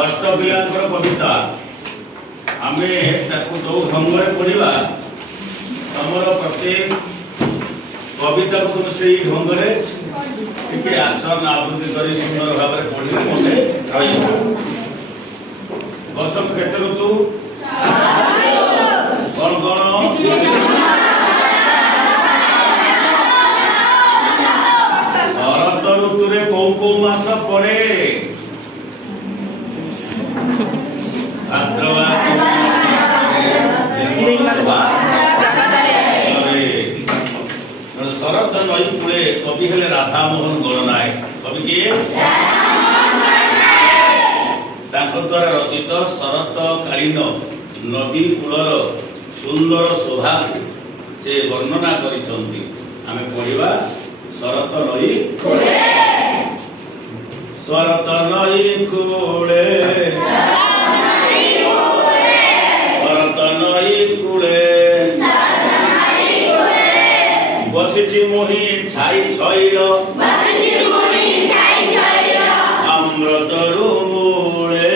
षष्ठ पिलांकर कविता आमे ताको जो ढंग रे पढ़िबा हमर प्रत्येक कविता को तुम से ढंग रे टिके एक्शन आवृत्ति करी सुंदर भाव रे पढ़िले मने रहिबो। बसंत क्षेत्र ऋतु कौन कौन शरत ऋतु रे कौ मास पड़े शरत नई कूले कवि हेले राधा मोहन गणनायक कवि किए द्वारा रचित शरत कालीन नदी कूलर सुंदर शोभा से वर्णना करिसंती। आमे पढ़िबा शरत नई कूले शरत नई कूले शरत नई कूले बसिछि मोहि छाई छइल अमृतरु मूले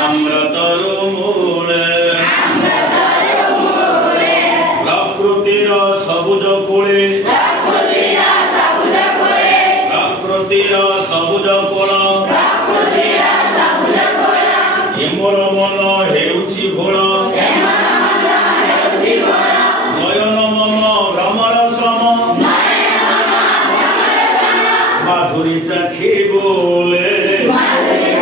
अमृतरु मूले प्रकृतिर सबुज कूले प्रकृतिर सबुज कोण एमर मन हेउछि भोळ नयन मम भ्रमर सम माधुरी चाखी बोले माधुरी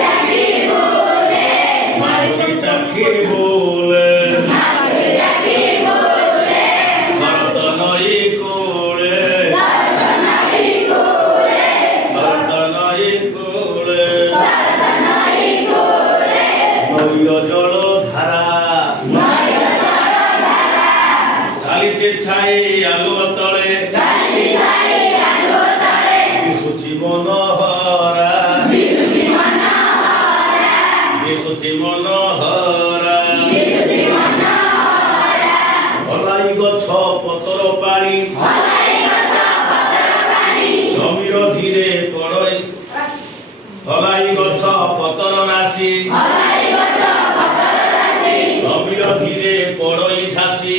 चाखी बोले शरत नई कूले शरत नई कूले नैर जल धारा चालीचे छाई आलुआ तले विसुची मनोहरा विसुची मनोहरा भलाई गछ पतर पानी जमीर धीरे पड़ई भलाई गछ पतर राशि जमीर धीरे पड़ई झासी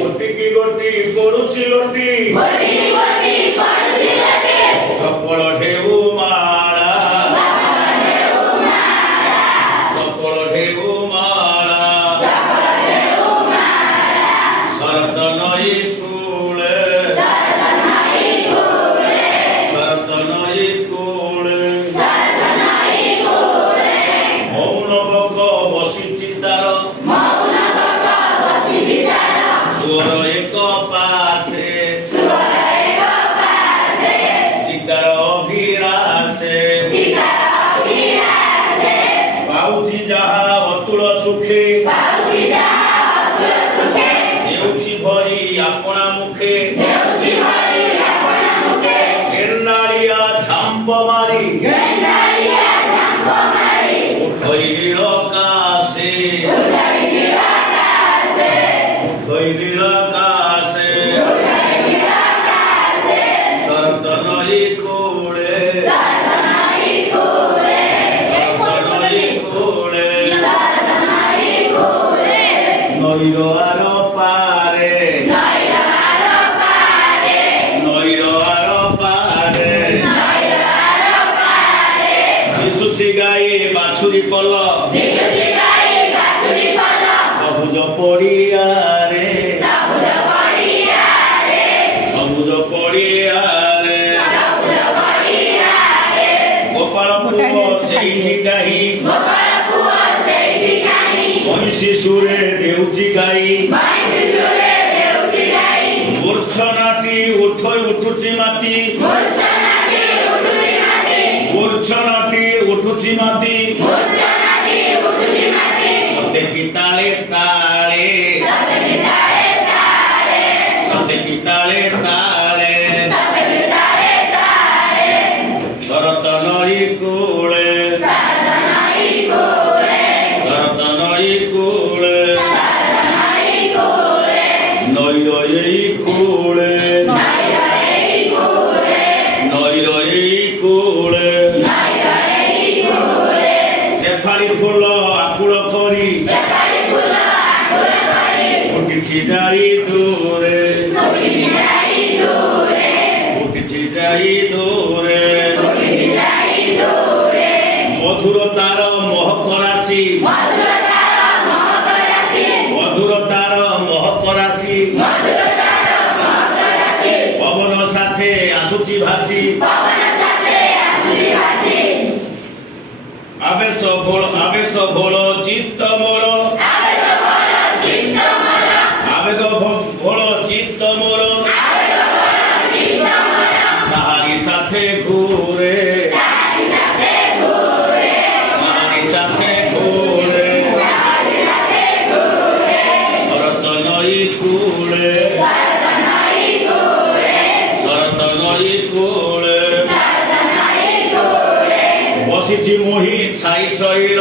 गोटी गोटी पड़ुची लोटी चपल ढेउ माला चपल ढेउ माला शरत नई कूले शरत नई कूले मौन बक बसिछि तार स्वर एक पासे शिकार अभिलाषे पाउछि जहा अतुल सुखे देउछि भरी आपणा मुखे एन्नालिया झांप मारी उठैली आकाशे उठैली आकाशे शरत नई कूले शरत नई कूले नैर आर पारे नैर आर पारे विसुची गाई बाछुरी पल सबुज पड़िया रे सबुज पड़िया रे गोपाल पुओ सेठी गाई महिषी सुरे देउची गाई मूर्छनाटी उठुची माती मूर्छनाटी उठुची माती सते पिताले ताले सते पिताले ताले शरत नई कूले शरत नई कूले नैर एई कूले नैर ନଈର ଏଇ କୂଳେ ସେଫାଳି ଫୁଲ ଆକୁଳ କରି ଉଠିଛି ଯାଇ ଦୂରେ ଉଠିଛି ଯାଇ ଦୂରେ ମଧୁର ତାର ମହକ ରାଶି ମଧୁର ତାର ମହକ ରାଶି ପବନ ସାଥେ ଆସୁଛି ଭାସି ଆବେଶ ଭୋଳ ଚିତ୍ତ ମୋର ଆବେଗ ଭୋଳ ଚିତ୍ତ ମୋର ତାହାରି ସାଥେ ଘୂରେ ତାହାରି ସାଥେ ଘୂରେ ଶରତ ନଈ କୂଳେ ଶରତ ନଈ କୂଳେ ବସିଛି ମୋହି ଛାଇ ଛଇଳ